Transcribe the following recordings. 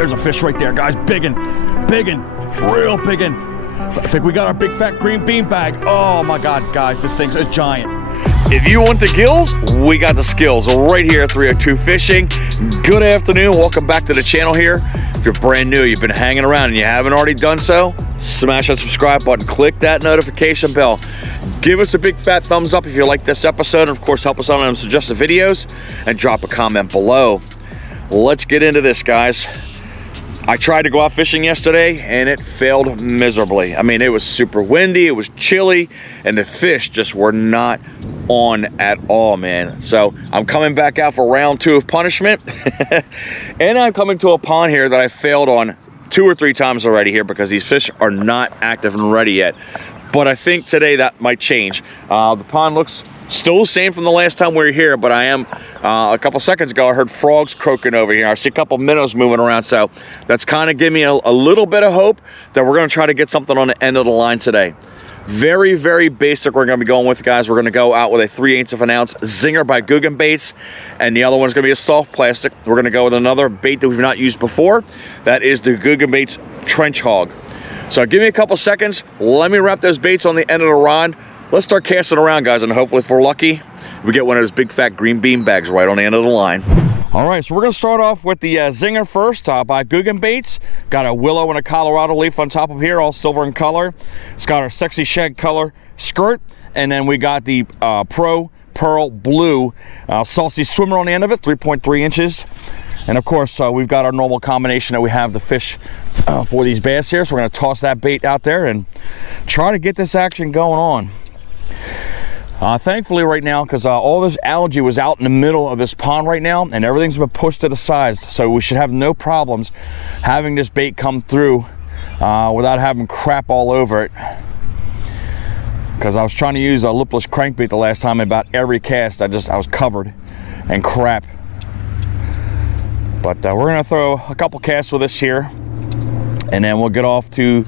There's a fish right there, guys. Biggin, real biggin. I think we got our big fat green bean bag. Oh my God, guys, this thing's a giant. If you want the gills, we got the skills right here at 302 Fishing. Good afternoon, welcome back to the channel here. If you're brand new, you've been hanging around and you haven't already done so, smash that subscribe button, click that notification bell. Give us a big fat thumbs up if you like this episode, and of course help us out on suggested videos, and drop a comment below. Let's get into this, guys. I tried to go out fishing yesterday and it failed miserably. I mean, it was super windy, it was chilly, and the fish just were not on at all, man. So I'm coming back out for round 2 of punishment. And I'm coming to a pond here that I failed on 2 or 3 times already here because these fish are not active and ready yet. But I think today that might change. The pond looks still the same from the last time we were here, but I am, a couple seconds ago, I heard frogs croaking over here. I see a couple minnows moving around, so that's kind of giving me a little bit of hope that we're gonna try to get something on the end of the line today. Very, very basic we're gonna be going with, guys. We're gonna go out with a 3/8 of an ounce Zinger by Googan baits, and the other one's gonna be a soft plastic. We're gonna go with another bait that we've not used before. That is the Googan baits Trench Hawg. So give me a couple seconds, let me wrap those baits on the end of the rod. Let's start casting around, guys, and hopefully if we're lucky, we get one of those big fat green bean bags right on the end of the line. All right, so we're gonna start off with the Zinger first by Googan baits. Got a willow and a Colorado leaf on top of here, all silver in color. It's got our sexy shad color skirt, and then we got the Pro Pearl Blue Saucy Swimmer on the end of it, 3.3 inches. And of course, we've got our normal combination that we have the fish for these bass here. So we're gonna toss that bait out there and try to get this action going on. Thankfully right now, because all this algae was out in the middle of this pond right now, and everything's been pushed to the sides, so we should have no problems having this bait come through without having crap all over it. Because I was trying to use a Lipless crankbait the last time, about every cast I was covered in crap. But we're gonna throw a couple casts with this here, and then we'll get off to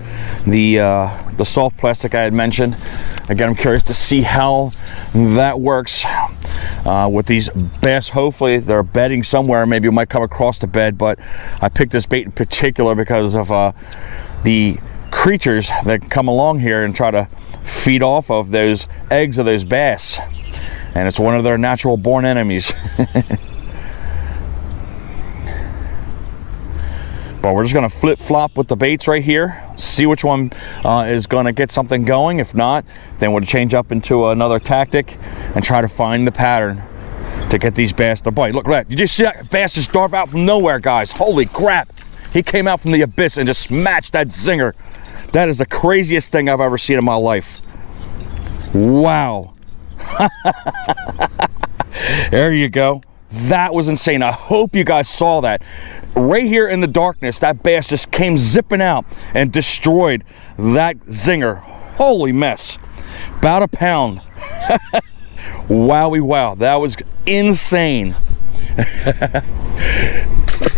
the soft plastic I had mentioned. Again, I'm curious to see how that works with these bass. Hopefully they're bedding somewhere. Maybe you might come across the bed, but I picked this bait in particular because of the creatures that come along here and try to feed off of those eggs of those bass. And it's one of their natural born enemies. But we're just gonna flip-flop with the baits right here, see which one is gonna get something going. If not, then we'll change up into another tactic and try to find the pattern to get these bass to bite. Look at that, you just see that bass just dart out from nowhere, guys. Holy crap. He came out from the abyss and just smashed that Zinger. That is the craziest thing I've ever seen in my life. Wow. There you go. That was insane. I hope you guys saw that. Right here in the darkness, that bass just came zipping out and destroyed that Zinger. Holy mess. About a pound. Wowie wow. That was insane.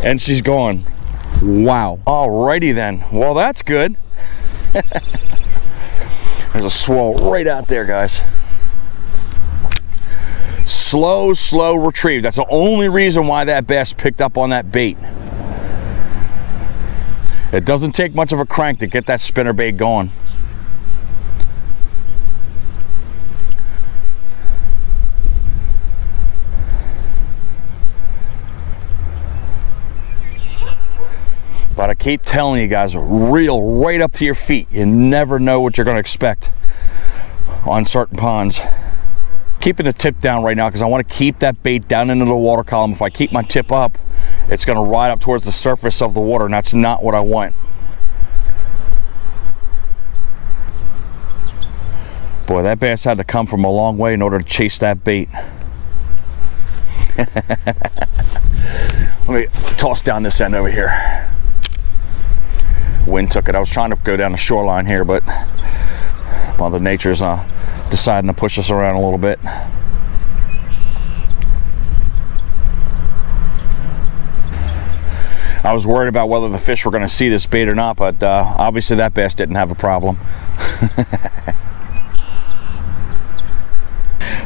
And she's gone. Wow. Alrighty then. Well, that's good. There's a swirl right out there, guys. Slow retrieve. That's the only reason why that bass picked up on that bait. It doesn't take much of a crank to get that spinnerbait going. But I keep telling you guys, reel right up to your feet. You never know what you're going to expect on certain ponds. Keeping the tip down right now because I want to keep that bait down into the water column. If I keep my tip up, it's going to ride up towards the surface of the water, and that's not what I want. Boy, that bass had to come from a long way in order to chase that bait. Let me toss down this end over here. Wind took it. I was trying to go down the shoreline here, but Mother Nature's deciding to push us around a little bit. I was worried about whether the fish were going to see this bait or not, but obviously that bass didn't have a problem.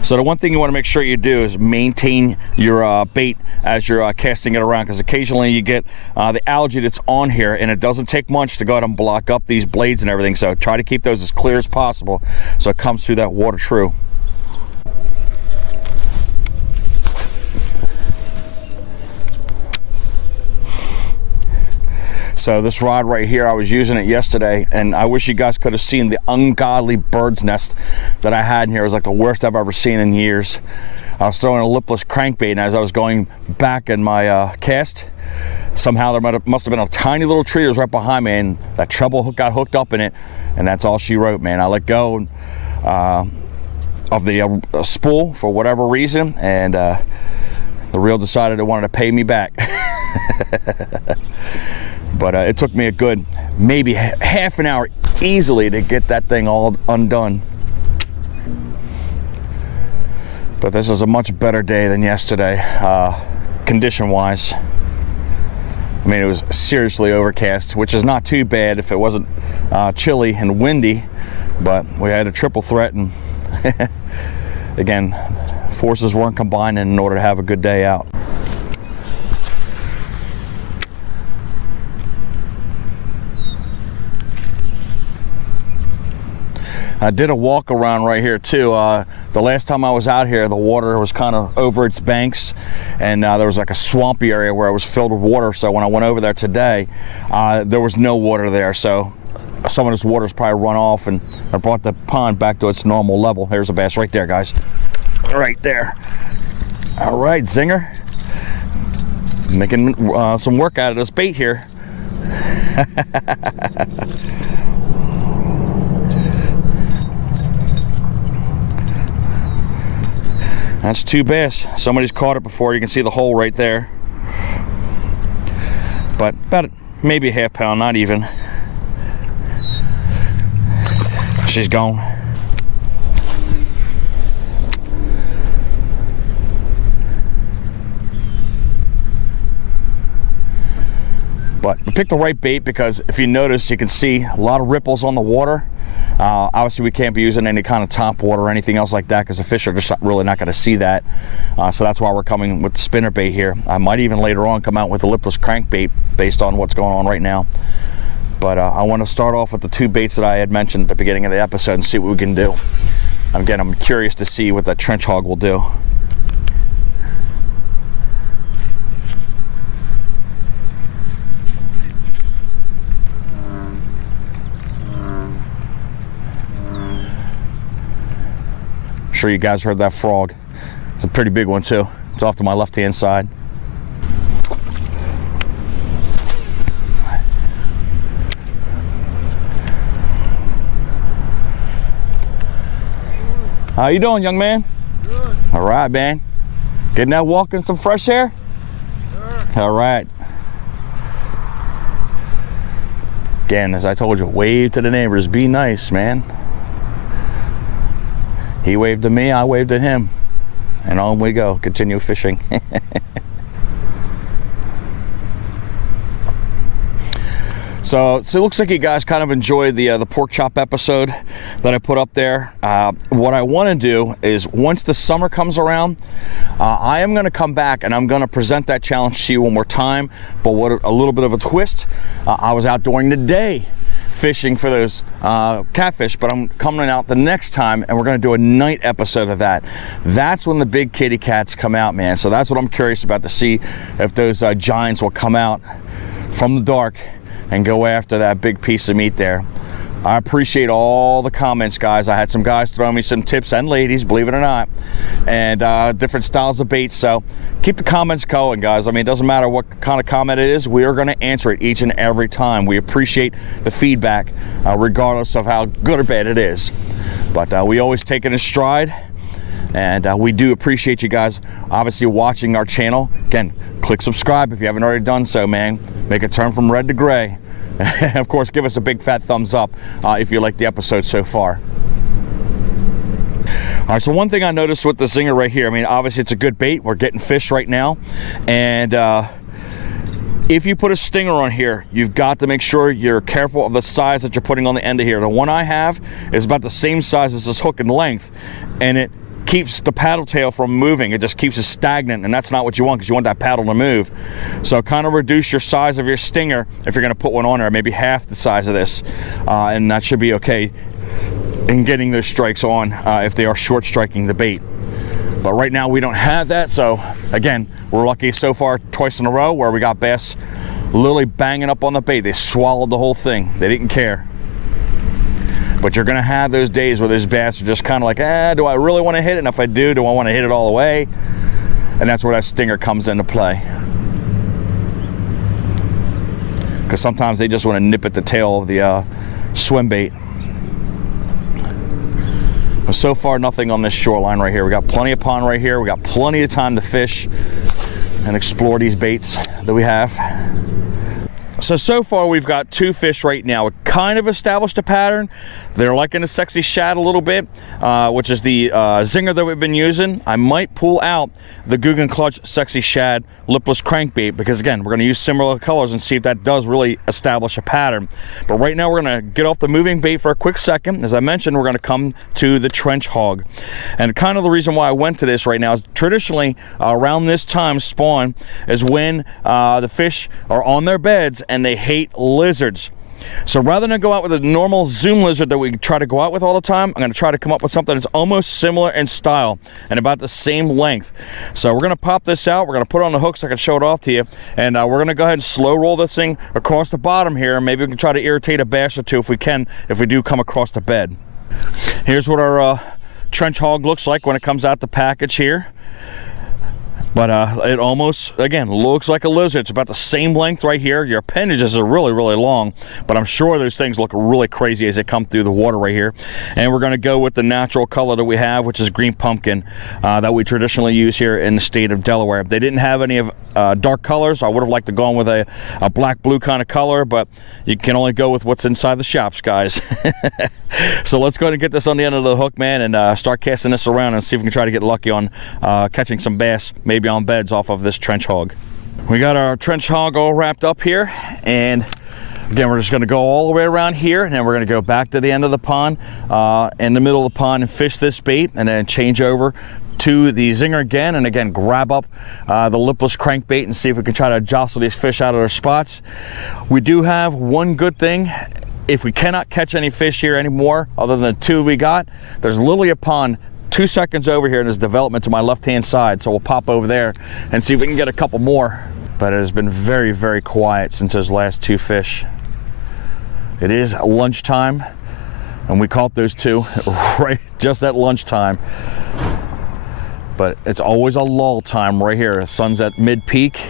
So the one thing you want to make sure you do is maintain your bait as you're casting it around, because occasionally you get the algae that's on here, and it doesn't take much to go ahead and block up these blades and everything. So try to keep those as clear as possible so it comes through that water true. So this rod right here, I was using it yesterday, and I wish you guys could have seen the ungodly bird's nest that I had in here. It was like the worst I've ever seen in years. I was throwing a lipless crankbait, and as I was going back in my cast, somehow there must have been a tiny little tree that was right behind me, and that treble hook got hooked up in it, and that's all she wrote, man. I let go of the spool for whatever reason, and the reel decided it wanted to pay me back. But it took me a good maybe half an hour easily to get that thing all undone. But this is a much better day than yesterday, condition-wise. I mean, it was seriously overcast, which is not too bad if it wasn't chilly and windy, but we had a triple threat, and again, forces weren't combining in order to have a good day out. I did a walk around right here too. The last time I was out here, the water was kind of over its banks, and there was like a swampy area where it was filled with water. So when I went over there today, there was no water there. So some of this water's probably run off, and I brought the pond back to its normal level. There's a bass right there, guys. Right there. All right, Zinger. Making some work out of this bait here. That's 2 bass. Somebody's caught it before. You can see the hole right there. But about maybe a half pound, not even. She's gone. But we picked the right bait because if you notice, you can see a lot of ripples on the water. Obviously we can't be using any kind of top water or anything else like that because the fish are just really not going to see that. So that's why we're coming with the spinnerbait here. I might even later on come out with the lipless crankbait based on what's going on right now. But I want to start off with the 2 baits that I had mentioned at the beginning of the episode and see what we can do. Again, I'm curious to see what that trench hog will do. I'm sure you guys heard that frog. It's a pretty big one too. It's off to my left-hand side. How you doing, young man? Good. All right, man. Getting that walk in some fresh air? Sure. All right. Again, as I told you, wave to the neighbors. Be nice, man. He waved to me, I waved at him. And on we go, continue fishing. So it looks like you guys kind of enjoyed the pork chop episode that I put up there. What I want to do is once the summer comes around, I am going to come back and I'm going to present that challenge to you one more time. But what a little bit of a twist. I was out during the day fishing for those catfish, but I'm coming out the next time and we're going to do a night episode of that. That's when the big kitty cats come out, man. So that's what I'm curious about, to see if those giants will come out from the dark and go after that big piece of meat there. I appreciate all the comments, guys. I had some guys throw me some tips, and ladies, believe it or not, and different styles of baits. So keep the comments going, guys. I mean, it doesn't matter what kind of comment it is, we are going to answer it each and every time. We appreciate the feedback, regardless of how good or bad it is. But we always take it in stride, and we do appreciate you guys obviously watching our channel. Again, click subscribe if you haven't already done so, man. Make a turn from red to gray. Of course, give us a big fat thumbs up if you like the episode so far. All right, so one thing I noticed with the Zinger right here, I mean, obviously it's a good bait. We're getting fish right now. And if you put a stinger on here, you've got to make sure you're careful of the size that you're putting on the end of here. The one I have is about the same size as this hook in length, and it keeps the paddle tail from moving. It just keeps it stagnant, and that's not what you want, because you want that paddle to move. So kind of reduce your size of your stinger if you're going to put one on there, maybe half the size of this, and that should be okay in getting those strikes on if they are short striking the bait. But right now we don't have that, so again, we're lucky so far twice in a row where we got bass literally banging up on the bait. They swallowed the whole thing. They didn't care. But you're gonna have those days where those bass are just kind of like, do I really want to hit it? And if I do I want to hit it all the way? And that's where that stinger comes into play. Because sometimes they just want to nip at the tail of the swim bait. But so far, nothing on this shoreline right here. We got plenty of pond right here. We got plenty of time to fish and explore these baits that we have. So far we've got 2 fish right now. We kind of established a pattern. They're liking the sexy shad a little bit, which is the Zinger that we've been using. I might pull out the Googan Klutch sexy shad lipless crankbait, because again, we're going to use similar colors and see if that does really establish a pattern. But right now we're going to get off the moving bait for a quick second. As I mentioned, we're going to come to the trench hog. And kind of the reason why I went to this right now is traditionally around this time spawn is when the fish are on their beds and they hate lizards. So rather than go out with a normal zoom lizard that we try to go out with all the time, I'm going to try to come up with something that's almost similar in style and about the same length. So we're going to pop this out. We're going to put it on the hook so I can show it off to you. And we're going to go ahead and slow roll this thing across the bottom here. Maybe we can try to irritate a bass or two if we can, if we do come across the bed. Here's what our trench hog looks like when it comes out the package here. But it almost, again, looks like a lizard. It's about the same length right here. Your appendages are really, really long, but I'm sure those things look really crazy as they come through the water right here. And we're going to go with the natural color that we have, which is green pumpkin, that we traditionally use here in the state of Delaware. If they didn't have any of dark colors, I would have liked to go with a black-blue kind of color, but you can only go with what's inside the shops, guys. So let's go ahead and get this on the end of the hook, man, and start casting this around and see if we can try to get lucky on catching some bass, maybe on beds off of this trench hog. We got our trench hog all wrapped up here, and again, we're just going to go all the way around here, and then we're going to go back to the end of the pond, in the middle of the pond, and fish this bait, and then change over to the Zinger again, and again grab up the lipless crankbait and see if we can try to jostle these fish out of their spots. We do have one good thing. If we cannot catch any fish here anymore other than the 2 we got, there's literally a pond 2 seconds over here in this development to my left-hand side, so we'll pop over there and see if we can get a couple more. But it has been very, very quiet since those last 2 fish. It is lunchtime, and we caught those 2 right just at lunchtime. But it's always a lull time right here. The sun's at mid-peak.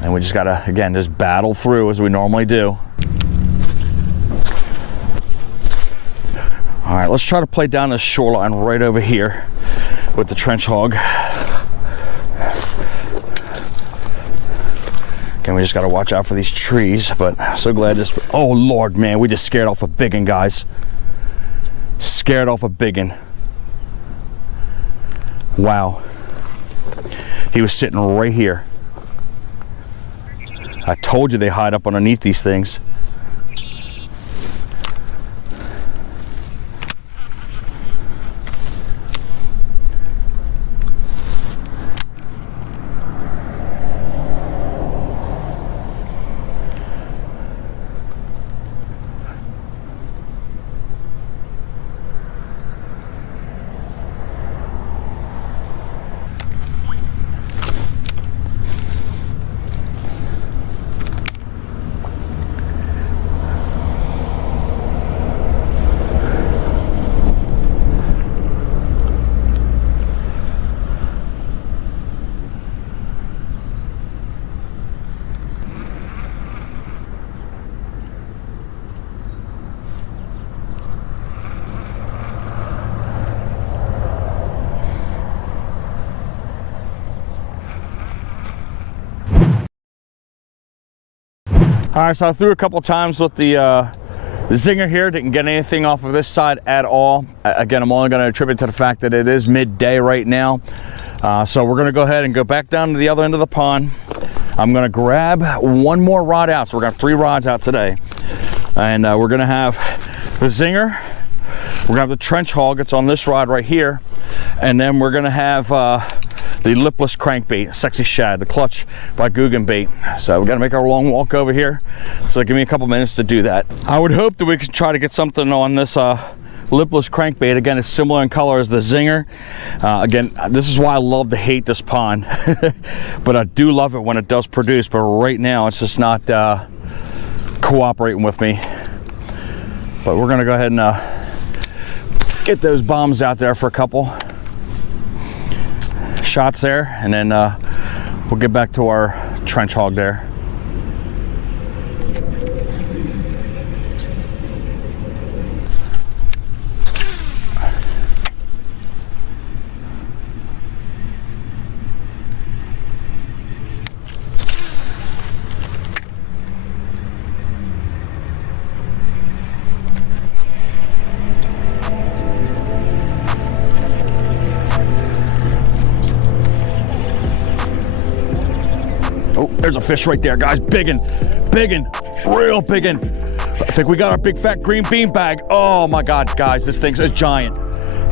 And we just gotta, again, just battle through as we normally do. All right, let's try to play down this shoreline right over here with the trench hog. Again, we just gotta watch out for these trees, but so glad this, oh Lord, man, we just scared off a biggin, guys. Scared off a biggin. Wow. He was sitting right here. I told you they hide up underneath these things. All right, so I threw a couple times with the Zinger here. Didn't get anything off of this side at all. Again, I'm only going to attribute to the fact that it is midday right now. So we're going to go ahead and go back down to the other end of the pond. I'm going to grab one more rod out. So we're going to have 3 rods out today. And we're going to have the Zinger We're gonna have the trench hog, it's on this rod right here. And then we're gonna have the Lipless crankbait, Sexy Shad, the Klutch by Googan bait. So we gotta make our long walk over here. So give me a couple minutes to do that. I would hope that we could try to get something on this Lipless crankbait. Again, it's similar in color as the Zinger. Again, this is why I love to hate this pond. But I do love it when it does produce, but right now it's just not cooperating with me. But we're gonna go ahead and get those bombs out there for a couple shots there, and then we'll get back to our trench hog there. Oh, there's a fish right there, guys. Biggin', real biggin'. I think we got our big fat green bean bag. Oh my God, guys, this thing's a giant.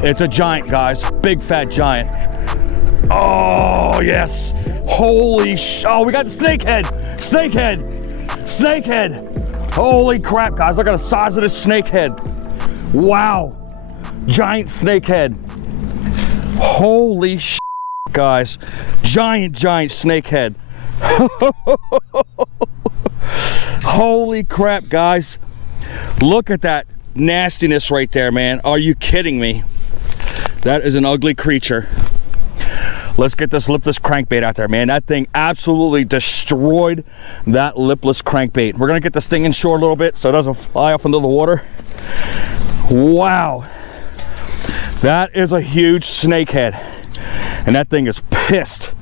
It's a giant, guys. Big fat giant. Oh, yes. Holy oh, we got the snakehead. Snakehead. Holy crap, guys. Look at the size of this snakehead. Wow. Giant snakehead. Holy guys. Giant snakehead. Holy crap, guys. Look at that nastiness right there, man. Are you kidding me? That is an ugly creature. Let's get this lipless crankbait out there, man. That thing absolutely destroyed that lipless crankbait. We're gonna get this thing inshore a little bit so it doesn't fly off into the water. Wow. That is a huge snakehead. And that thing is pissed.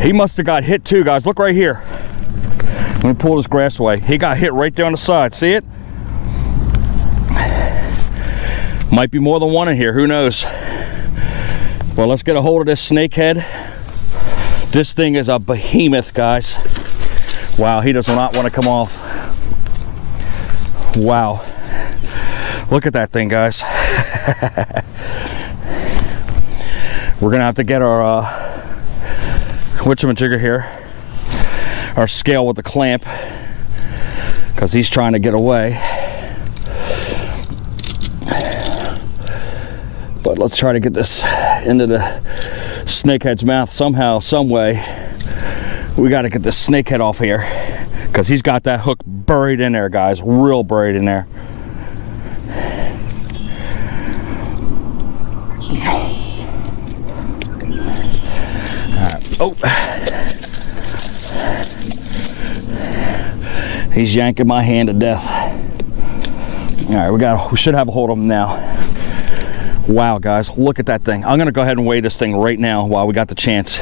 He must have got hit too, guys. Look right here. Let me pull this grass away. He got hit right there on the side. See it? Might be more than one in here. Who knows? Well, let's get a hold of this snakehead. This thing is a behemoth, guys. Wow, he does not want to come off. Wow. Look at that thing, guys. We're going to have to get our whatchamajigger here, our scale with the clamp, because he's trying to get away. But let's try to get this into the snakehead's mouth somehow, some way. We got to get this snakehead off here, because he's got that hook buried in there, guys, real buried in there. Oh, he's yanking my hand to death. All right, we should have a hold of him now. Wow, guys, look at that thing. I'm gonna go ahead and weigh this thing right now while we got the chance.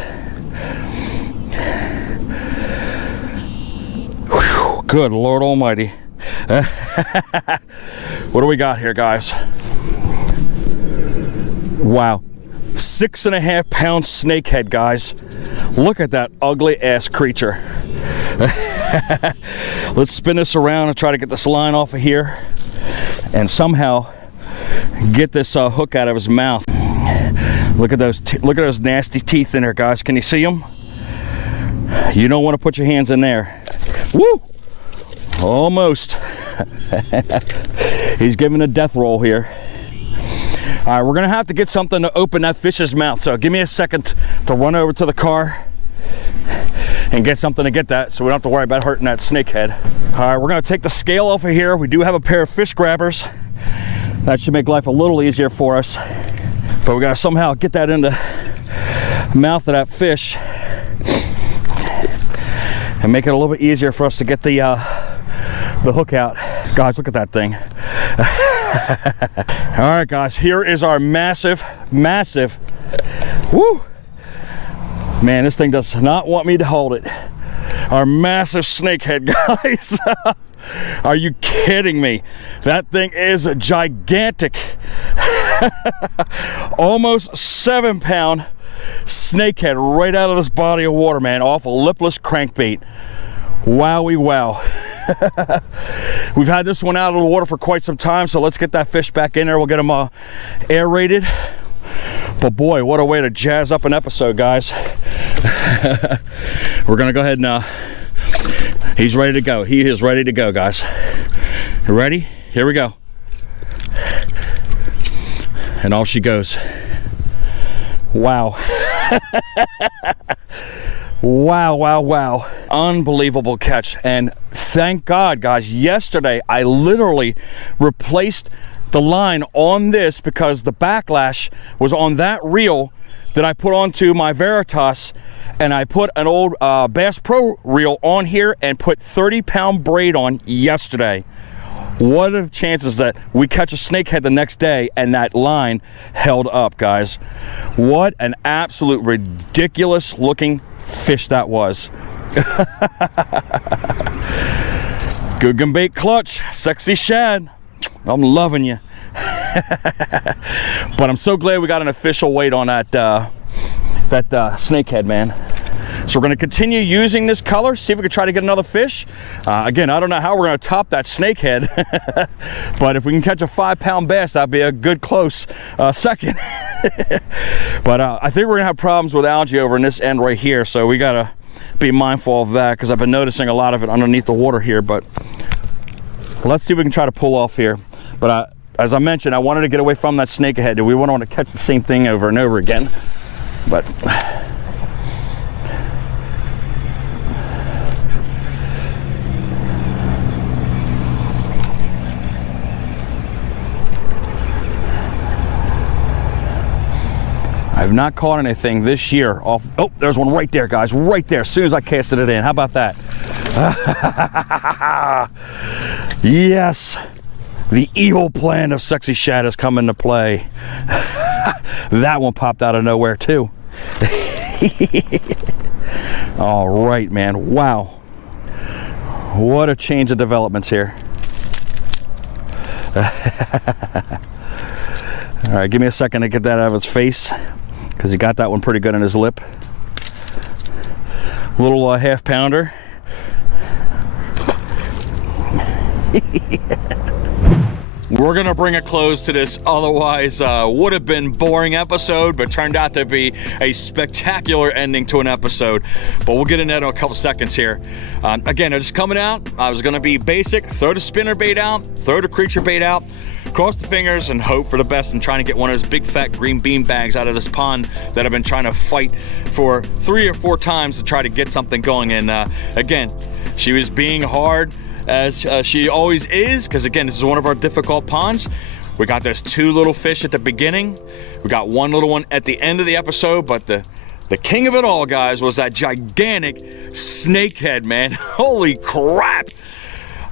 Whew, good Lord Almighty. What do we got here, guys? Wow, 6.5 pound snakehead, guys. Look at that ugly ass creature. Let's spin this around and try to get this line off of here and somehow get this hook out of his mouth. Look at those nasty teeth in there, guys. Can you see them? You don't want to put your hands in there. Woo! Almost. He's giving a death roll here. All right, we're gonna have to get something to open that fish's mouth. So give me a second to run over to the car and get something to get that so we don't have to worry about hurting that snakehead. All right, we're gonna take the scale off of here. We do have a pair of fish grabbers. That should make life a little easier for us. But we gotta somehow get that in the mouth of that fish and make it a little bit easier for us to get the hook out. Guys, look at that thing. All right, guys, here is our massive, woo! Man, this thing does not want me to hold it. Our massive snakehead, guys. Are you kidding me? That thing is gigantic. Almost 7 pound snakehead right out of this body of water, man, off a lipless crankbait. Wowie wow. We've had this one out of the water for quite some time, so let's get that fish back in there. We'll get him aerated. But boy, what a way to jazz up an episode, guys. We're gonna go ahead and he's ready to go. He is ready to go, guys. You ready? Here we go. And off she goes. Wow. Wow, wow, wow. Unbelievable catch. And thank God, guys, yesterday I literally replaced the line on this because the backlash was on that reel that I put onto my Veritas, and I put an old Bass Pro reel on here and put 30-pound braid on yesterday. What are the chances that we catch a snakehead the next day and that line held up, guys? What an absolute ridiculous looking fish that was. Googan bait clutch, sexy shad. I'm loving you. But I'm so glad we got an official weight on that snakehead, man. So we're going to continue using this color, see if we can try to get another fish. Again, I don't know how we're going to top that snakehead, but if we can catch a 5-pound bass, that'd be a good close second. But I think we're going to have problems with algae over in this end right here, so we got to be mindful of that because I've been noticing a lot of it underneath the water here. But let's see if we can try to pull off here. But as I mentioned, I wanted to get away from that snakehead. We wouldn't want to catch the same thing over and over again. But I've not caught anything this year off. Oh, there's one right there, guys, right there, as soon as I casted it in. How about that? Yes, the evil plan of Sexy Shad has come into play. That one popped out of nowhere too. All right, man, wow. What a change of developments here. All right, give me a second to get that out of his face, because he got that one pretty good in his lip. Little half pounder. We're gonna bring a close to this otherwise would have been boring episode, but turned out to be a spectacular ending to an episode. But we'll get into that in a couple seconds here. Again, just coming out, I was gonna be basic, throw the spinnerbait out, throw the creature bait out, cross the fingers and hope for the best, and trying to get one of those big fat green bean bags out of this pond that I've been trying to fight for 3 or 4 times to try to get something going. And again, she was being hard as she always is, because again, this is one of our difficult ponds. We got those 2 little fish at the beginning, we got 1 little one at the end of the episode, but the king of it all, guys, was that gigantic snakehead, man. Holy crap.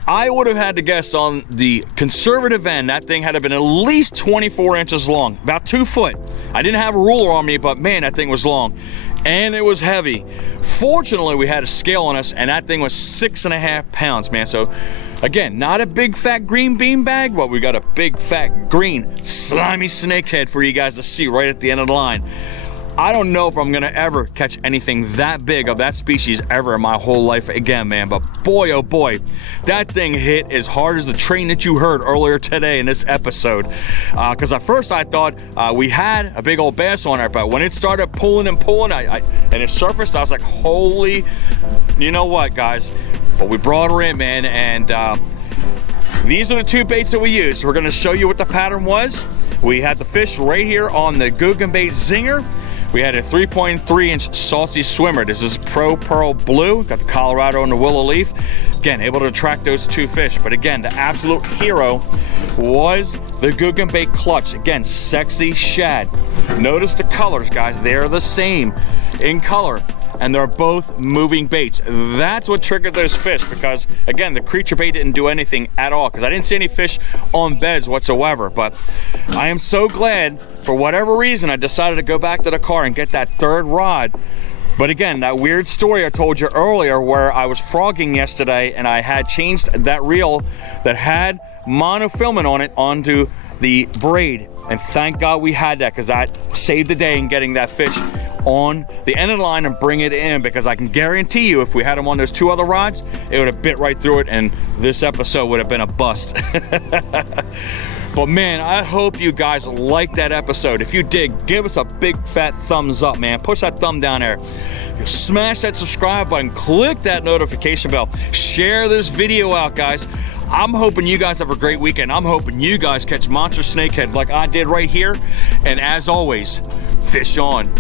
I would have had to guess on the conservative end, that thing had to have been at least 24 inches long, about 2 foot. I didn't have a ruler on me, but man, that thing was long. And it was heavy. Fortunately, we had a scale on us, and that thing was 6.5 pounds, man. So, again, not a big fat green bean bag, but we got a big fat green slimy snakehead for you guys to see right at the end of the line. I don't know if I'm gonna ever catch anything that big of that species ever in my whole life again, man. But boy, oh boy, that thing hit as hard as the train that you heard earlier today in this episode. Because at first I thought we had a big old bass on it, but when it started pulling and pulling, and it surfaced, I was like, holy, you know what, guys? But we brought her in, man, and these are the 2 baits that we used. We're gonna show you what the pattern was. We had the fish right here on the Googan bait Zinger. We had a 3.3-inch saucy swimmer. This is Pro Pearl Blue. Got the Colorado and the Willow Leaf. Again, able to attract those 2 fish. But again, the absolute hero was the Googan bait Klutch. Again, Sexy Shad. Notice the colors, guys. They're the same in color, and they're both moving baits. That's what triggered those fish, because again, the creature bait didn't do anything at all, because I didn't see any fish on beds whatsoever. But I am so glad, for whatever reason, I decided to go back to the car and get that 3rd rod. But again, that weird story I told you earlier where I was frogging yesterday and I had changed that reel that had monofilament on it onto the braid, and thank God we had that, because that saved the day in getting that fish on the end of the line and bring it in, because I can guarantee you if we had him on those 2 other rods, it would have bit right through it and this episode would have been a bust. But man, I hope you guys liked that episode. If you did, give us a big fat thumbs up, man. Push that thumb down there. Smash that subscribe button. Click that notification bell. Share this video out, guys. I'm hoping you guys have a great weekend. I'm hoping you guys catch Monster Snakehead like I did right here. And as always, fish on.